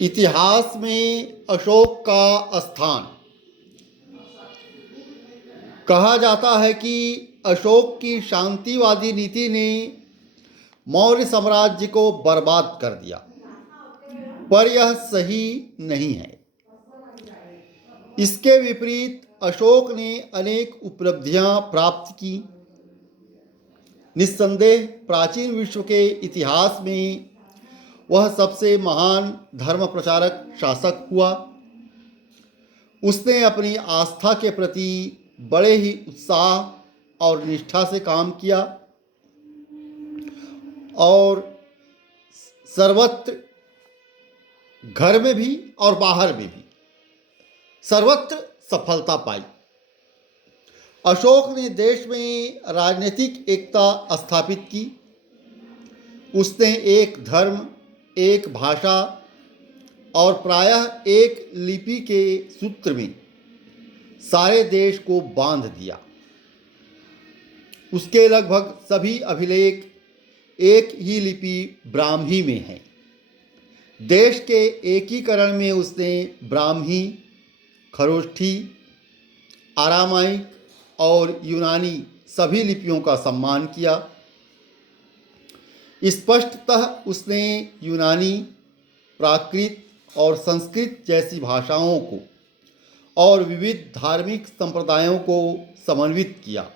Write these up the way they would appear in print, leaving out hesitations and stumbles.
इतिहास में अशोक का स्थान। कहा जाता है कि अशोक की शांतिवादी नीति ने मौर्य साम्राज्य को बर्बाद कर दिया, पर यह सही नहीं है। इसके विपरीत अशोक ने अनेक उपलब्धियां प्राप्त की। निस्संदेह प्राचीन विश्व के इतिहास में वह सबसे महान धर्म प्रचारक शासक हुआ। उसने अपनी आस्था के प्रति बड़े ही उत्साह और निष्ठा से काम किया और सर्वत्र, घर में भी और बाहर में भी, सर्वत्र सफलता पाई। अशोक ने देश में राजनीतिक एकता स्थापित की। उसने एक धर्म, एक भाषा और प्रायः एक लिपि के सूत्र में सारे देश को बांध दिया। उसके लगभग सभी अभिलेख एक ही लिपि ब्राह्मी में हैं। देश के एकीकरण में उसने ब्राह्मी, खरोष्ठी, आरामाइक और यूनानी सभी लिपियों का सम्मान किया। स्पष्टतः उसने यूनानी, प्राकृत और संस्कृत जैसी भाषाओं को और विविध धार्मिक संप्रदायों को समन्वित किया।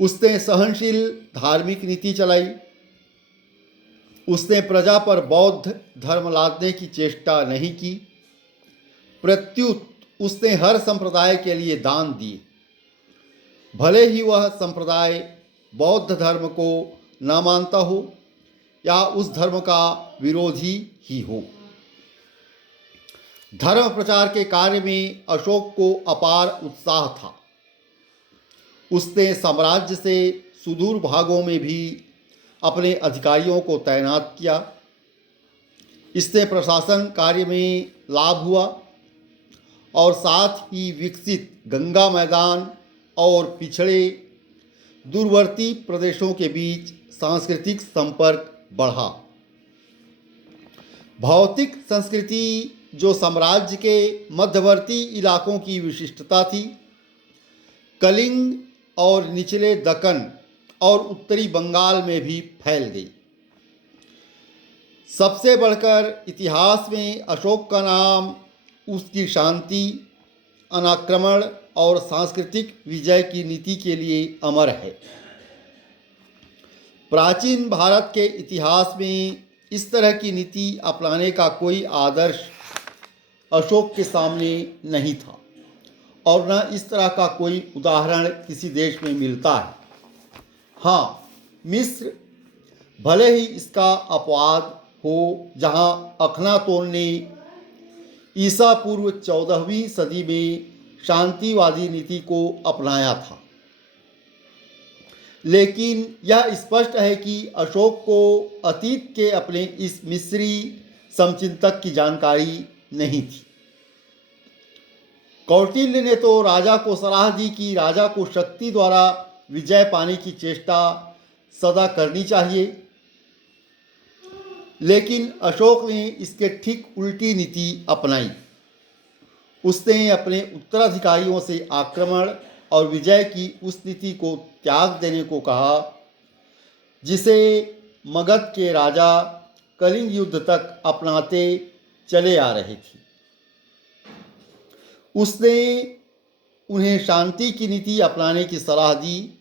उसने सहनशील धार्मिक नीति चलाई। उसने प्रजा पर बौद्ध धर्म लादने की चेष्टा नहीं की। प्रत्युत उसने हर संप्रदाय के लिए दान दिए, भले ही वह संप्रदाय बौद्ध धर्म को न मानता हो या उस धर्म का विरोधी ही हो। धर्म प्रचार के कार्य में अशोक को अपार उत्साह था। उसने साम्राज्य से सुदूर भागों में भी अपने अधिकारियों को तैनात किया। इससे प्रशासन कार्य में लाभ हुआ और साथ ही विकसित गंगा मैदान और पिछड़े दूरवर्ती प्रदेशों के बीच सांस्कृतिक संपर्क बढ़ा। भौतिक संस्कृति जो साम्राज्य के मध्यवर्ती इलाकों की विशिष्टता थी, कलिंग और निचले दक्कन और उत्तरी बंगाल में भी फैल गई। सबसे बढ़कर इतिहास में अशोक का नाम उसकी शांति, अनाक्रमण और सांस्कृतिक विजय की नीति के लिए अमर है। प्राचीन भारत के इतिहास में इस तरह की नीति अपनाने का कोई आदर्श अशोक के सामने नहीं था और न इस तरह का कोई उदाहरण किसी देश में मिलता है। हाँ, मिस्र भले ही इसका अपवाद हो, जहाँ अखनातोन ने ईसा पूर्व 14वीं सदी में शांतिवादी नीति को अपनाया था, लेकिन यह स्पष्ट है कि अशोक को अतीत के अपने इस मिस्री समचिंतक की जानकारी नहीं थी। कौटिल्य ने तो राजा को सलाह दी कि राजा को शक्ति द्वारा विजय पाने की चेष्टा सदा करनी चाहिए, लेकिन अशोक ने इसके ठीक उल्टी नीति अपनाई। उसने अपने उत्तराधिकारियों से आक्रमण और विजय की उस नीति को त्याग देने को कहा जिसे मगध के राजा कलिंग युद्ध तक अपनाते चले आ रहे थे। उसने उन्हें शांति की नीति अपनाने की सलाह दी,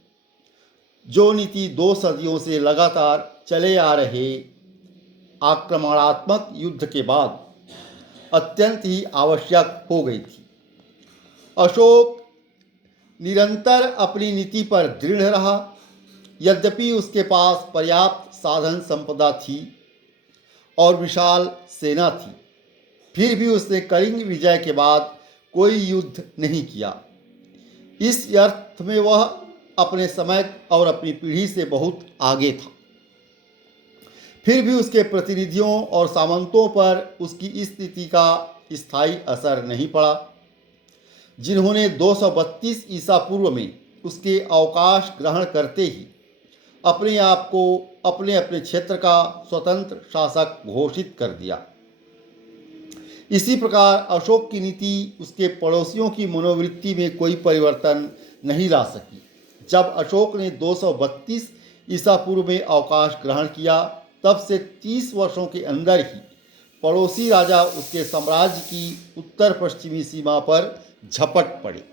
जो नीति 2 सदियों से लगातार चले आ रहे आक्रमणात्मक युद्ध के बाद अत्यंत ही आवश्यक हो गई थी। अशोक निरंतर अपनी नीति पर दृढ़ रहा। यद्यपि उसके पास पर्याप्त साधन संपदा थी और विशाल सेना थी, फिर भी उसने कलिंग विजय के बाद कोई युद्ध नहीं किया। इस अर्थ में वह अपने समय और अपनी पीढ़ी से बहुत आगे था। फिर भी उसके प्रतिनिधियों और सामंतों पर उसकी इस नीति का स्थायी असर नहीं पड़ा, जिन्होंने 232 ईसा पूर्व में उसके अवकाश ग्रहण करते ही अपने आप को अपने अपने क्षेत्र का स्वतंत्र शासक घोषित कर दिया। इसी प्रकार अशोक की नीति उसके पड़ोसियों की मनोवृत्ति में कोई परिवर्तन नहीं ला सकी। जब अशोक ने 232 ईसा पूर्व में अवकाश ग्रहण किया, तब से 30 वर्षों के अंदर ही पड़ोसी राजा उसके साम्राज्य की उत्तर पश्चिमी सीमा पर झपट पड़े।